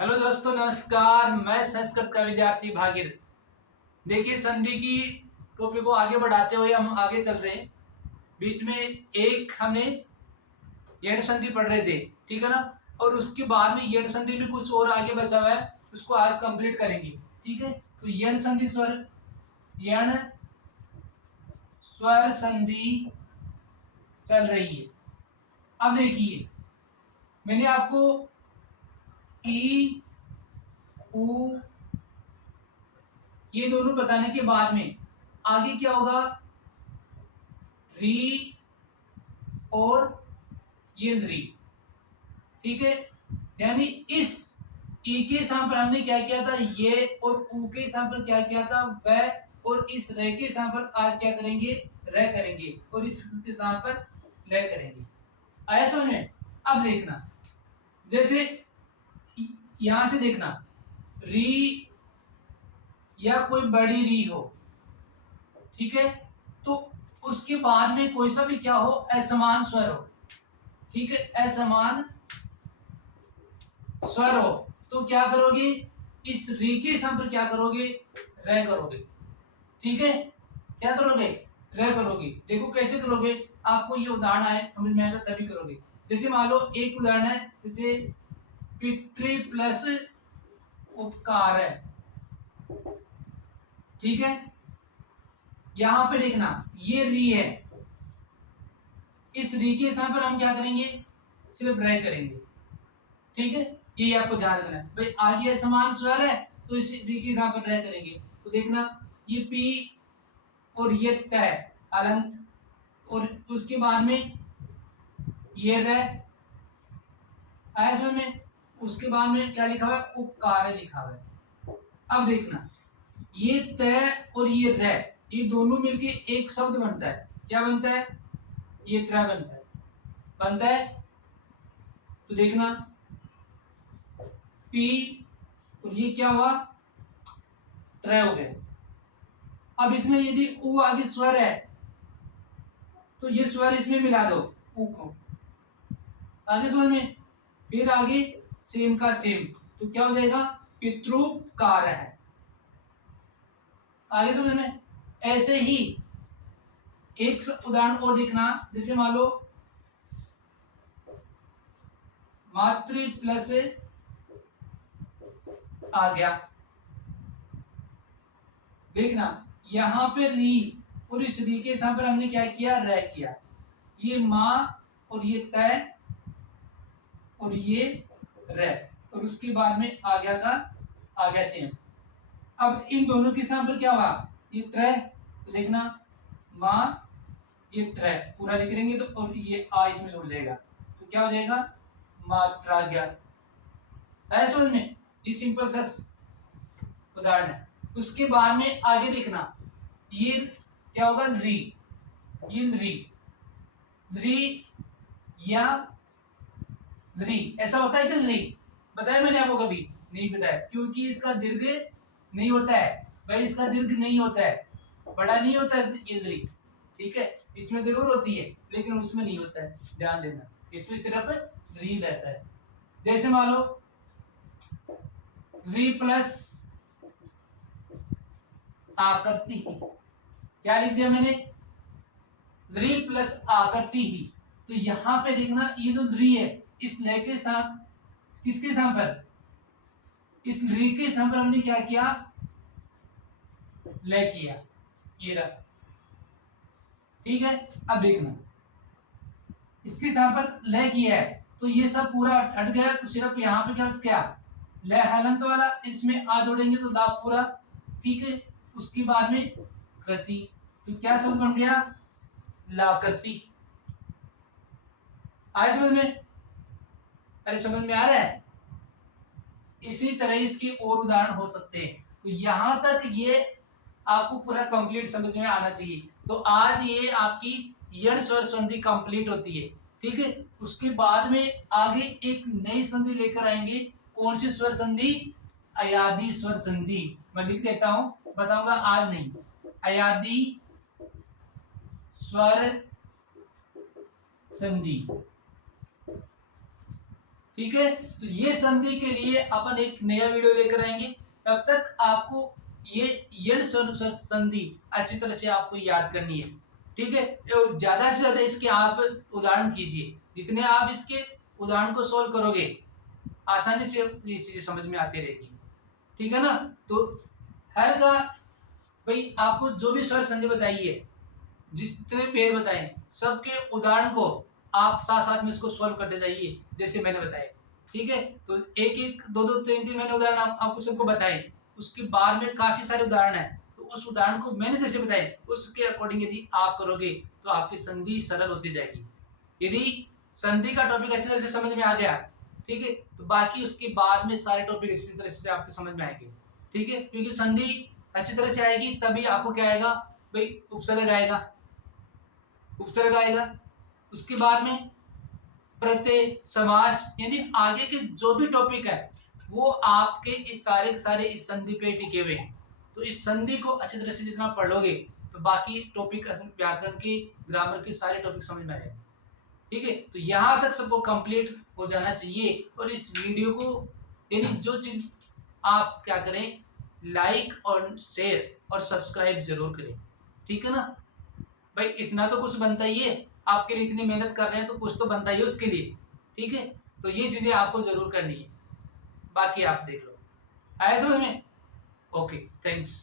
Hello दोस्तों, नमस्कार। मैं संस्कृत का विद्यार्थी भागीरथ। देखिए, संधि की टॉपिक को आगे बढ़ाते हुए हम आगे चल रहे हैं। बीच में एक हमने यण संधि पढ़ रहे थे, ठीक है ना। और उसके बाद में यण संधि में कुछ और आगे बचा हुआ है, उसको आज कंप्लीट करेंगे। ठीक है, तो यण संधि यण स्वर संधि चल रही है। अब देखिए, मैंने आपको ई उ ये दोनों बताने के बाद में आगे क्या होगा, री और ये री। ठीक है, यानी इस ई के स्थान पर हमने क्या किया था, ये, और ऊ के स्थान पर क्या किया था, वह, और इस रे के स्थान पर आज क्या करेंगे, र करेंगे, और इस के स्थान पर ल करेंगे। आया समझ में। अब देखना, जैसे यहां से देखना, री या कोई बड़ी री हो, ठीक है, तो उसके बाद में कोई सा भी क्या हो, असमान स्वर हो। ठीक है, असमान स्वर हो तो क्या करोगे, इस री के स्थान पर क्या करोगे, रे करोगे। ठीक है, क्या करोगे, रे करोगे। देखो कैसे करोगे, आपको ये उदाहरण आए समझ में आएगा तभी करोगे। जैसे मान लो एक उदाहरण है, जैसे पितृ प्लस उपकार है। ठीक है, यहां पे देखना, ये री है, इस री के स्थान पर हम क्या करेंगे, सिर्फ रे करेंगे। ठीक है, ये आपको ध्यान रखना है भाई। आगे समान स्वर है तो इस री के स्थान पर रे करेंगे। तो देखना, ये पी और ये तय अलंत, और उसके बाद में ये रे, आया समझ में। उसके बाद में क्या लिखा हुआ है, उपकार लिखा हुआ है। अब देखना, ये तय और ये रे, ये दोनों मिलके एक शब्द बनता है। क्या बनता है, ये त्रय बनता है। तो देखना, पी और ये क्या हुआ, त्रय हो गए। अब इसमें यदि ऊ आगे स्वर है तो ये स्वर इसमें मिला दो, ऊ को। आगे समझ में। फिर आगे सेम का सेम, तो क्या हो जाएगा, पितृकार है। आगे समझ में। ऐसे ही एक उदाहरण और देखना, जैसे मान लो मातृ प्लस आ गया। देखना, यहां पे री, और इस री के स्थान पर हमने क्या किया, रे किया। ये मां और ये तय और ये रे, और उसके बाद में आ गया का आ गया सेम। अब इन दोनों के स्थान पर क्या हुआ, ये त्रय। तो देखना, मां, ये त्रय पूरा लिख लेंगे तो, और ये आ इसमें जुड़ जाएगा, तो क्या हो जाएगा, मात्रा ज्ञान। है समझ में। ये सिंपल सा उदाहरण है। उसके बाद में आगे देखना, ये क्या होगा, री, ये री, री या री, ऐसा होता है कि री, बताया मैंने आपको, कभी नहीं बताया, क्योंकि इसका दीर्घ नहीं होता है भाई, इसका दीर्घ नहीं होता है, बड़ा नहीं होता है ये री। ठीक है, इसमें जरूर होती है लेकिन उसमें नहीं होता है, ध्यान देना, इसमें सिर्फ री रहता है। जैसे मान लो री प्लस आकृति ही, क्या लिख दिया मैंने, री प्लस आकृति ही। तो यहां पे देखना, ये जो री है, इस लय के स्थान, किसके स्थान पर, इस री के स्थान पर हमने क्या किया, लय किया, ये रहा। ठीक है, अब देखना, इसके स्थान पर लय किया है तो ये सब पूरा हट गया, तो सिर्फ यहाँ पे क्या क्या, लय हलंत वाला, इसमें आ जोड़ेंगे तो लाभ पूरा। ठीक है, उसके बाद में कृति, तो क्या शब्द बन गया, लाकृति। आए समझ में, अरे समझ में आ रहा है। इसी तरह इसके और उदाहरण हो सकते हैं। तो यहां तक ये आपको पूरा कंप्लीट समझ में आना चाहिए। तो आज ये आपकी यण स्वर संधि कंप्लीट होती है। ठीक है, उसके बाद में आगे एक नई संधि लेकर आएंगे। कौन सी स्वर संधि, अयादी स्वर संधि। मैं लिख देता हूं, बताऊंगा आज नहीं। अयादी स्वर संधि। ठीक है, तो ये संधि के लिए अपन एक नया वीडियो लेकर आएंगे। तब तक आपको ये यण संधि अच्छी तरह से आपको याद करनी है। ठीक है, और ज्यादा से ज्यादा इसके आप उदाहरण कीजिए। जितने आप इसके उदाहरण को सोल्व करोगे आसानी से ये चीजें समझ में आती रहेगी। ठीक है ना। तो हर का भाई आपको जो भी स्वर संधि बताइए, जितने पेड़ बताए, सबके उदाहरण को आप साथ साथ में इसको सॉल्व करते जाइए जैसे मैंने बताया। ठीक है, तो एक एक दो दो तीन तीन मैंने उदाहरण आपको सबको बताए। उसके बाद में काफी सारे उदाहरण हैं, तो उस उदाहरण को मैंने जैसे बताए उसके अकॉर्डिंग यदि आप करोगे तो आपकी संधि सरल होती जाएगी। यदि संधि का टॉपिक अच्छी तरह से समझ में आ गया, ठीक है, तो बाकी उसके बाद में सारे टॉपिक अच्छी तरह से आपके समझ में आएंगे। ठीक है, क्योंकि संधि अच्छी तरह से आएगी तभी आपको क्या आएगा भाई, उपसर्ग आएगा, उपसर्ग आएगा। उसके बाद में प्रत्यय, समास, यानी आगे के जो भी टॉपिक है वो आपके इस सारे के सारे इस संधि पे टिके हुए हैं। तो इस संधि को अच्छी तरह से जितना पढ़ लोगे तो बाकी टॉपिक व्याकरण के, ग्रामर के सारे टॉपिक समझ में आएंगे। ठीक है, तो यहाँ तक सबको कंप्लीट हो जाना चाहिए। और इस वीडियो को यानी जो चीज आप क्या करें, लाइक और शेयर और सब्सक्राइब जरूर करें। ठीक है ना भाई, इतना तो कुछ बनता ही है, आपके लिए इतनी मेहनत कर रहे हैं तो कुछ तो बनता ही है उसके लिए। ठीक है, तो ये चीजें आपको जरूर करनी है, बाकी आप देख लो। आया समझ में? Okay, thanks.